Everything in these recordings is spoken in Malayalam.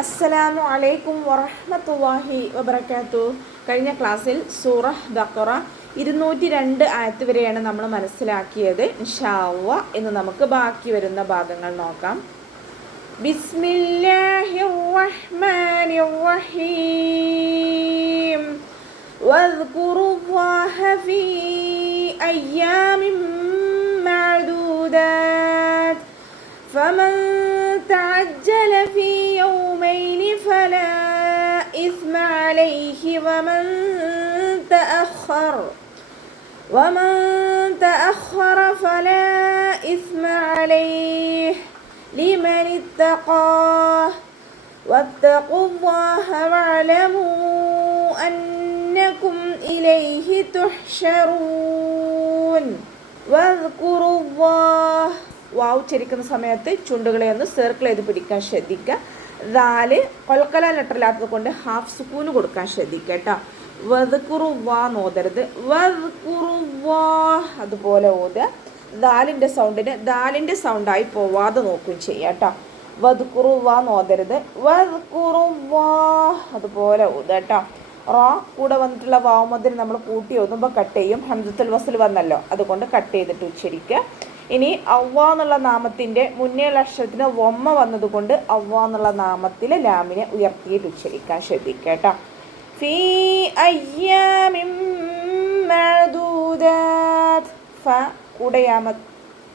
അസ്സലാമു അലൈക്കും വറഹ്മത്തുള്ളാഹി വബറകാതുഹു. കഴിഞ്ഞ ക്ലാസ്സിൽ സൂറ ബഖറ 202 ആയത്ത് വരെയാണ് നമ്മൾ മനസ്സിലാക്കിയത്. ഇൻഷാ അല്ലാഹ് ഇന്ന് നമുക്ക് ബാക്കി വരുന്ന ഭാഗങ്ങൾ നോക്കാം. ബിസ്മില്ലാഹിർ റഹ്മാനിർ റഹീം. വദ്കുറുല്ലാഹ ഫീ അയ്യാമിൻ മഅദൂദാത്. ഫമൻ തഅജ്ജല ഫീ يومين فلا إثم عليه ومن تأخر فلا إثم عليه لمن اتقاه واتقوا الله واعلموا أنكم إليه تحشرون واذكروا الله. വാവ് ഉച്ചരിക്കുന്ന സമയത്ത് ചുണ്ടുകളെ ഒന്ന് സർക്കിൾ ചെയ്ത് പിടിക്കാൻ ശ്രദ്ധിക്കുക. ദാല് കൊൽക്കല ലെറ്ററിലാത്തത് കൊണ്ട് ഹാഫ് സുക്കൂന് കൊടുക്കാൻ ശ്രദ്ധിക്കുക കേട്ടോ. വദ്കുറുവാ നോതരുത്, വദ്കുറുവാ അതുപോലെ ഓതുക. ദാലിൻ്റെ സൗണ്ടിന് ദാലിൻ്റെ സൗണ്ടായി പോവാതെ നോക്കുകയും ചെയ്യുക കേട്ടോ. വദ്കുറുവാ നോതരുത്, വദ്കുറുവാ അതുപോലെ ഓതുക കേട്ടോ. റോ കൂടെ വന്നിട്ടുള്ള വാവുമതിന് നമ്മൾ കൂട്ടി ഓതുമ്പോൾ കട്ട് ചെയ്യും. ഹംസത്തുൽ വസ്ൽ വന്നല്ലോ, അതുകൊണ്ട് കട്ട് ചെയ്തിട്ട് ഉച്ചരിക്കുക. ഇനി അവ്വാ എന്നുള്ള നാമത്തിൻ്റെ മുന്നേയുള്ള അക്ഷരത്തിന് വമ്മ വന്നതുകൊണ്ട് അവ്വാ എന്നുള്ള നാമത്തിൽ ലാമിനെ ഉയർത്തിയിട്ട് ഉച്ചരിക്കാൻ ശ്രദ്ധിക്കുക കേട്ടോ. ഫീ അയ്യാമിൻ മഅദൂദാത്. ഫ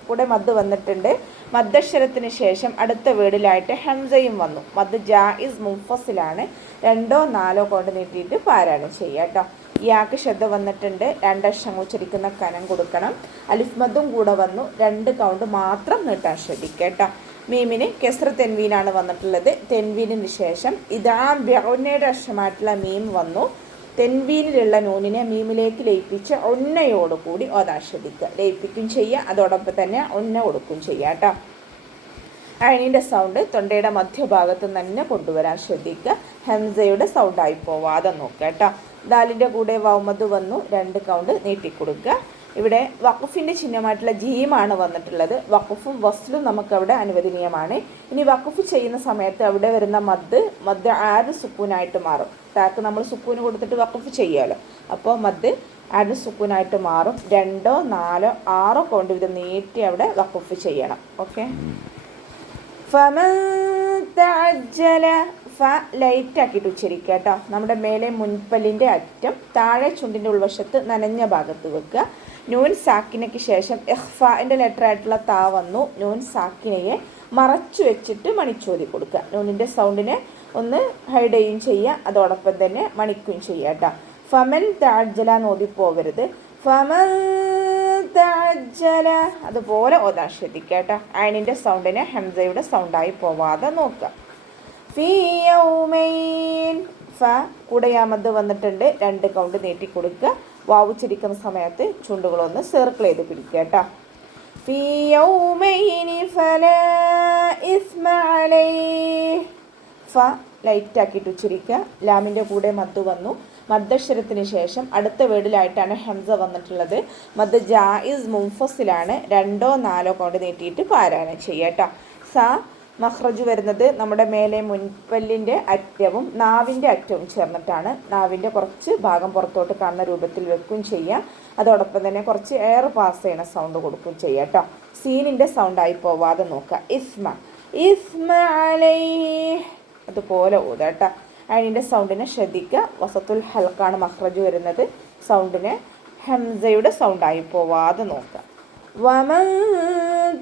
കൂടെ മദ് വന്നിട്ടുണ്ട്. മദ്ദക്ഷരത്തിന് ശേഷം അടുത്ത വേർഡിലായിട്ട് ഹംസയും വന്നു. മദ് ജായിസ് മുൻഫസിലാണ്. 2 4 കൊണ്ട് നീട്ടിയിട്ട് പാരായണം ചെയ്യുക കേട്ടോ. യാക്ക് ശ്രദ്ധ വന്നിട്ടുണ്ട്. 2 അക്ഷരങ്ങൾ ഉച്ചരിക്കുന്ന കനം കൊടുക്കണം. അലിഫ് മദ്ദും കൂടെ വന്നു. 2 കൗണ്ട് മാത്രം നീട്ടാൻ ശ്രദ്ധിക്കുക കേട്ടോ. മീമിന് കെസ്ര തെൻവീനാണ് വന്നിട്ടുള്ളത്. തെൻവീനിന് ശേഷം ഇതാ ബിഉന്നയുടെ അക്ഷരമായിട്ടുള്ള മീം വന്നു. തെൻവീനിലുള്ള നൂനിനെ മീമിലേക്ക് ലയിപ്പിച്ച് ഒന്നയോടുകൂടി ഓതാൻ ശ്രദ്ധിക്കുക. ലയിപ്പിക്കും ചെയ്യുക, അതോടൊപ്പം തന്നെ ഒന്ന കൊടുക്കുകയും ചെയ്യുക കേട്ടോ. അയനിൻ്റെ സൗണ്ട് തൊണ്ടയുടെ മധ്യഭാഗത്ത് തന്നെ കൊണ്ടുവരാൻ ശ്രദ്ധിക്കുക. ഹംസയുടെ സൗണ്ടായി പോവാതെ നോക്കുക കേട്ടോ. ദാലിൻ്റെ കൂടെ വൗമദ് വന്നു. 2 കൗണ്ട് നീട്ടിക്കൊടുക്കുക. ഇവിടെ വഖഫിൻ്റെ ചിഹ്നമായിട്ടുള്ള ജീമാണ് വന്നിട്ടുള്ളത്. വഖഫും വസ്ലും നമുക്കവിടെ അനുവദനീയമാണ്. ഇനി വഖഫ് ചെയ്യുന്ന സമയത്ത് അവിടെ വരുന്ന മദ് ആഡ് സുക്കൂനായിട്ട് മാറും. താക്ക് നമ്മൾ സുക്കൂന് കൊടുത്തിട്ട് വഖഫ് ചെയ്യുമല്ലോ, അപ്പോൾ മദ് ആഡ് സുക്കൂനായിട്ട് മാറും. 2 4 6 കൊണ്ട് ഇത് നീട്ടി അവിടെ വഖഫ് ചെയ്യണം. ഓക്കെ. ഫമൻ തഅജ്ജല, ഫ ലൈറ്റ് ആക്കിയിട്ട് ഉച്ചരിക്കുക കേട്ടോ. നമ്മുടെ മേലെ മുൻപല്ലിൻ്റെ അറ്റം താഴെ ചുണ്ടിൻ്റെ ഉൾവശത്ത് നനഞ്ഞ ഭാഗത്ത് വെക്കുക. നൂൻ സാക്കിനയ്ക്ക് ശേഷം ഇഖ്ഫാൻ്റെ ലെറ്റർ ആയിട്ടുള്ള താ വന്നു. നൂൻ സാക്കിനയെ മറച്ചു വെച്ചിട്ട് മണിച്ചോതി കൊടുക്കുക. നൂനിൻ്റെ സൗണ്ടിനെ ഒന്ന് ഹൈഡ് ചെയ്യുകയും ചെയ്യുക, അതോടൊപ്പം തന്നെ മണിക്കുകയും ചെയ്യുക കേട്ടോ. ഫമൻ തഅജ്ജല നോതി പോകരുത്. ഫമൻ തഅജ്ജല അതുപോലെ ഓതാൻ ശ്രദ്ധിക്കുക കേട്ടോ. അയനിൻ്റെ സൗണ്ടിനെ ഹംസയുടെ സൗണ്ടായി പോവാതെ നോക്കുക. ഫീ യൗമൈൻ, ഫ കൂടെയാമത് വന്നിട്ടുണ്ട്. 2 കൗണ്ട് നീട്ടി കൊടുക്കുക. വാവ് ഉച്ചരിക്കുന്ന സമയത്ത് ചുണ്ടുകളൊന്ന് സർക്കിൾ ചെയ്ത് പിടിക്കുക കേട്ടോ. ഫീ യൗമൈനി ഫലാ ഇസ്മ അലൈഹി. ഫ ലൈറ്റ് ആക്കിയിട്ട് ഉച്ചരിക്കുക. ലാമിൻ്റെ കൂടെ മദ് വന്നു. മദ്ദക്ഷരത്തിന് ശേഷം അടുത്ത വേർഡിലായിട്ടാണ് ഹംസ വന്നിട്ടുള്ളത്. മദ് ജായിസ് മുൻഫസിലാണ്. 2 4 കൊണ്ട് നീട്ടിയിട്ട് പാരായണം ചെയ്യുക കേട്ടോ. സ മഖ്റജ് വരുന്നത് നമ്മുടെ മേലെ മുൻപല്ലിൻ്റെ അറ്റവും നാവിൻ്റെ അറ്റവും ചേർന്നിട്ടാണ്. നാവിൻ്റെ കുറച്ച് ഭാഗം പുറത്തോട്ട് കാണുന്ന രൂപത്തിൽ വെക്കുകയും ചെയ്യുക, അതോടൊപ്പം തന്നെ കുറച്ച് എയർ പാസ് ചെയ്യണ സൗണ്ട് കൊടുക്കുകയും ചെയ്യുക കേട്ടോ. സീനിൻ്റെ സൗണ്ടായി പോവാതെ നോക്കുക. ഇസ്മ അലൈഹി അതുപോലെ ഓതുക കേട്ടോ. അതിൻ്റെ സൗണ്ടിനെ ശ്രദ്ധിക്കുക. വസത്തുൽ ഹൽക്കാണ് മഖ്റജ് വരുന്നത്. സൗണ്ടിനെ ഹംസയുടെ സൗണ്ടായി പോവാതെ നോക്കുക. വമൻ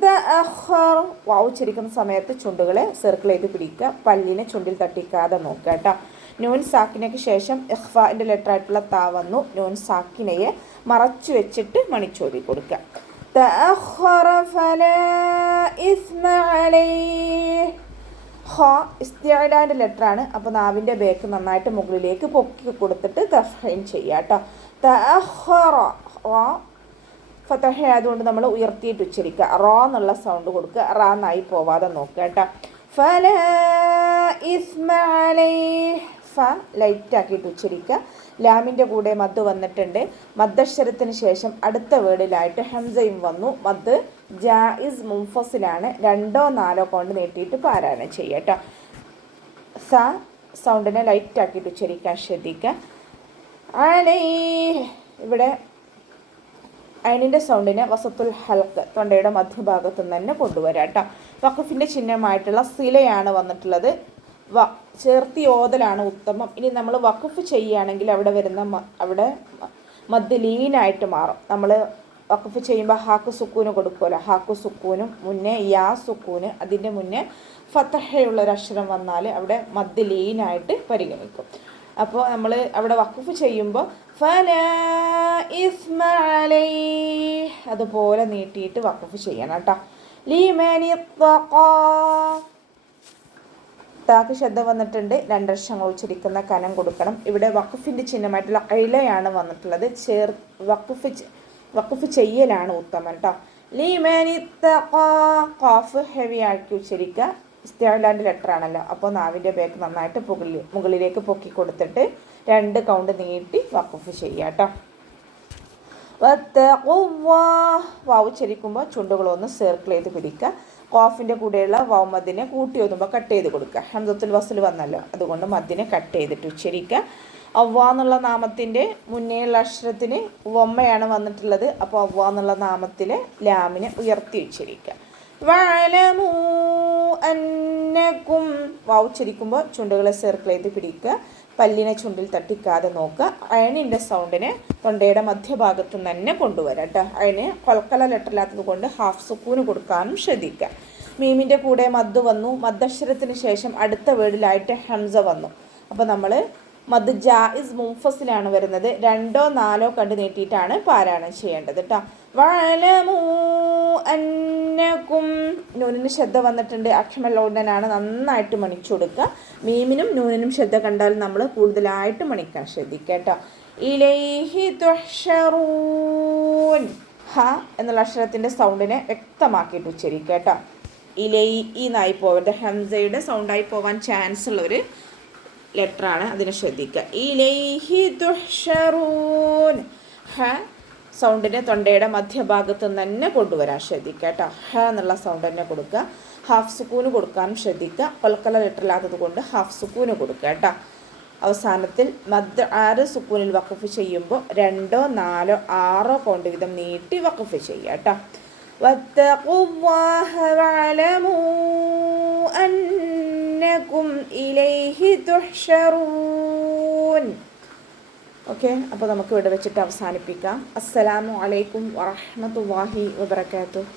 തഅഖർ, വാവ് ഉച്ചരിക്കുന്ന സമയത്ത് ചുണ്ടുകളെ സർക്കിൾ ചെയ്ത് പിടിക്കുക. പല്ലിനെ ചുണ്ടിൽ തട്ടിക്കാതെ നോക്കുക കേട്ടോ. നൂൻ സാക്കിനയ്ക്ക് ശേഷം ഇഖ്ഫാൻ്റെ ലെറ്റർ ആയിട്ടുള്ള താ വന്നു. നൂൻ സാക്കിനയെ മറച്ചു വെച്ചിട്ട് മണിച്ചോതി കൊടുക്കുക. തഅഖറ ഫലാ ഇസ്മ അലൈഹി. ഹ ഇസ്തിഅലാൻ്റെ ലെറ്ററാണ്, അപ്പോൾ നാവിൻ്റെ ബേക്ക് നന്നായിട്ട് മുകളിലേക്ക് പൊക്കി കൊടുത്തിട്ട് തഫ്ഹീം ചെയ്യുക കേട്ടോ. തഅഖറ ഫതഹ ആയതുകൊണ്ട് നമ്മൾ ഉയർത്തിയിട്ട് ഉച്ചരിക്കുക. റോ എന്നുള്ള സൗണ്ട് കൊടുക്കുക. റാ എന്നായി പോവാതെ നോക്കുക കേട്ടോ. ഫലാ ഇസ്മ അലൈഹി. ഫ ലൈറ്റ് ആക്കിയിട്ട് ഉച്ചരിക്കുക. ലാമിൻ്റെ കൂടെ മദ് വന്നിട്ടുണ്ട്. മദ്ദക്ഷരത്തിന് ശേഷം അടുത്ത വേർഡിലായിട്ട് ഹംസയും വന്നു. മദ് ജായിസ് മുൻഫസിലാണ്. 2 4 കൊണ്ട് നീട്ടിയിട്ട് പാരായണം ചെയ്യട്ടോ. സ സൗണ്ടിനെ ലൈറ്റ് ആക്കിയിട്ട് ഉച്ചരിക്കാൻ ശ്രദ്ധിക്കുക. ഇവിടെ അയിനിൻ്റെ സൗണ്ടിനെ വസത്തുൽ ഹൽക്ക് തൊണ്ടയുടെ മധ്യഭാഗത്തു നിന്ന് തന്നെ കൊണ്ടുവരാം കേട്ടോ. വഖഫിൻ്റെ ചിഹ്നമായിട്ടുള്ള സിലയാണ് വന്നിട്ടുള്ളത്. ചേർത്തി ഓതലാണ് ഉത്തമം. ഇനി നമ്മൾ വഖഫ് ചെയ്യുകയാണെങ്കിൽ അവിടെ വരുന്ന അവിടെ മദ് ലീനായിട്ട് മാറും. നമ്മൾ വഖഫ് ചെയ്യുമ്പോൾ ഹാക്ക് സുക്കൂന് കൊടുക്കുമല്ലോ, ഹാക്ക് സുക്കൂനും മുന്നേ യാ സുക്കൂന്, അതിൻ്റെ മുന്നേ ഫതഹയുള്ളൊരക്ഷരം വന്നാൽ അവിടെ മദ് ലീനായിട്ട് പരിഗണിക്കും. അപ്പോൾ നമ്മൾ അവിടെ വഖഫ് ചെയ്യുമ്പോൾ ഫലാ ഇസ്മ അലൈഹി അതുപോലെ നീട്ടിയിട്ട് വഖഫ് ചെയ്യണം കേട്ടോ. ലിമനി തഖാ താക്ക് ശബ്ദം വന്നിട്ടുണ്ട്. രണ്ടക്ഷരങ്ങൾ ഉച്ചരിക്കുന്ന കനം കൊടുക്കണം. ഇവിടെ വഖഫിൻ്റെ ചിഹ്നമായിട്ടുള്ള ഐലയാണ് വന്നിട്ടുള്ളത്. വഖഫ് ചെയ്യലാണ് ഉത്തമം കേട്ടോ. ലിമനി തഖാ ഖാഫ് ഹെവി ആക്കി ഉച്ചരിക്കുക. ഇസ്തിഅലാൻ്റെ ലെറ്റർ ആണല്ലോ, അപ്പോൾ നാവിൻ്റെ ബാക്ക് നന്നായിട്ട് മുകളിലേക്ക് പൊക്കി കൊടുത്തിട്ട് 2 കൗണ്ട് നീട്ടി വഖഫ് ചെയ്യുക കേട്ടോ. വാവ് ഉച്ചരിക്കുമ്പോൾ ചുണ്ടുകളൊന്ന് സർക്കിൾ ചെയ്ത് പിടിക്കുക. ഖാഫിൻ്റെ കൂടെയുള്ള വാവ് മദ്ദിനെ കൂട്ടി ഓതുമ്പോൾ കട്ട് ചെയ്ത് കൊടുക്കുക. ഹംസത്തുൽ വസ്ൽ വന്നല്ലോ, അതുകൊണ്ട് മദ്ദിനെ കട്ട് ചെയ്തിട്ട് ഉച്ചരിക്കുക. അവ്വ എന്നുള്ള നാമത്തിൻ്റെ മുന്നേയുള്ള അക്ഷരത്തിന് വമ്മയാണ് വന്നിട്ടുള്ളത്. അപ്പോൾ അവ്വ എന്നുള്ള നാമത്തിലെ ലാമിനെ ഉയർത്തി ഉച്ചരിക്കുക. വഅലമൂ അന്നകും വാവ് ഉച്ചരിക്കുമ്പോൾ ചുണ്ടുകളെ സർക്കിൾ ചെയ്ത് പിടിക്കുക. പല്ലിനെ ചുണ്ടിൽ തട്ടിക്കാതെ നോക്കുക. അയണിൻ്റെ സൗണ്ടിനെ തൊണ്ടയുടെ മധ്യഭാഗത്തു നിന്ന് തന്നെ കൊണ്ടുവരാം കേട്ടോ. അയന് കൊൽക്കല ലെറ്ററില്ലാത്തത് കൊണ്ട് ഹാഫ് സുക്കൂന് കൊടുക്കാനും ശ്രദ്ധിക്കുക. മീമിൻ്റെ കൂടെ മദ് വന്നു. മദ്ദക്ഷരത്തിന് ശേഷം അടുത്ത വേർഡിലായിട്ട് ഹംസ വന്നു. അപ്പോൾ നമ്മൾ മദ് ജായിസ് മുൻഫസിലാണ് വരുന്നത്. 2ഓ 4ഓ കണ്ട് നീട്ടിയിട്ടാണ് പാരായണം ചെയ്യേണ്ടത് കേട്ടോ. വഅലമൂ അന്നകും നൂനിന് ശ്രദ്ധ വന്നിട്ടുണ്ട്. അക്ഷമലോഡനാണ്, നന്നായിട്ട് മണിച്ചു കൊടുക്കുക. മീമിനും നൂനിനും ശ്രദ്ധ കണ്ടാൽ നമ്മൾ കൂടുതലായിട്ട് മണിക്കാൻ ശ്രദ്ധിക്കുക കേട്ടോ. ഇലൈഹി തുഹ്ശറൂൻ ഹ എന്നുള്ള അക്ഷരത്തിൻ്റെ സൗണ്ടിനെ വ്യക്തമാക്കിയിട്ട് ഉച്ചരിക്കുക കേട്ടോ. ഇലൈ ഈ നായി പോകരുത്. ഹംസയുടെ സൗണ്ടായി പോകാൻ ചാൻസ് ഉള്ളൊരു ലെറ്ററാണ്, അതിനെ ശ്രദ്ധിക്കുക. ഇലൈഹി തുഹ്ശറൂൻ ഹ സൗണ്ടിനെ തൊണ്ടയുടെ മധ്യഭാഗത്ത് നിന്ന് തന്നെ കൊണ്ടുവരാൻ ശ്രദ്ധിക്കുക കേട്ടോ. ഹ എന്നുള്ള സൗണ്ട് തന്നെ കൊടുക്കുക. ഹാഫ് സുക്കൂന് കൊടുക്കാനും ശ്രദ്ധിക്കുക. കൊൽക്കല ലെറ്ററില്ലാത്തത് കൊണ്ട് ഹാഫ് സുക്കൂന് കൊടുക്കുക കേട്ടോ. അവസാനത്തിൽ മദ് 6 സുക്കൂനിൽ വഖഫ് ചെയ്യുമ്പോൾ 2ഓ 4ഓ 6ഓ കൗണ്ട് വീതം നീട്ടി വഖഫ് ചെയ്യുക കേട്ടോ. വത്തഖുല്ലാഹ വഅലമൂ അന്നകും ഇലൈഹി തുഹ്ശറൂൻ. ഓക്കെ, അപ്പോൾ നമുക്ക് ഇവിടെ വെച്ചിട്ട് അവസാനിപ്പിക്കാം. അസ്സലാമു അലൈക്കും വറഹ്മത്തുള്ളാഹി വബറകാതുഹു.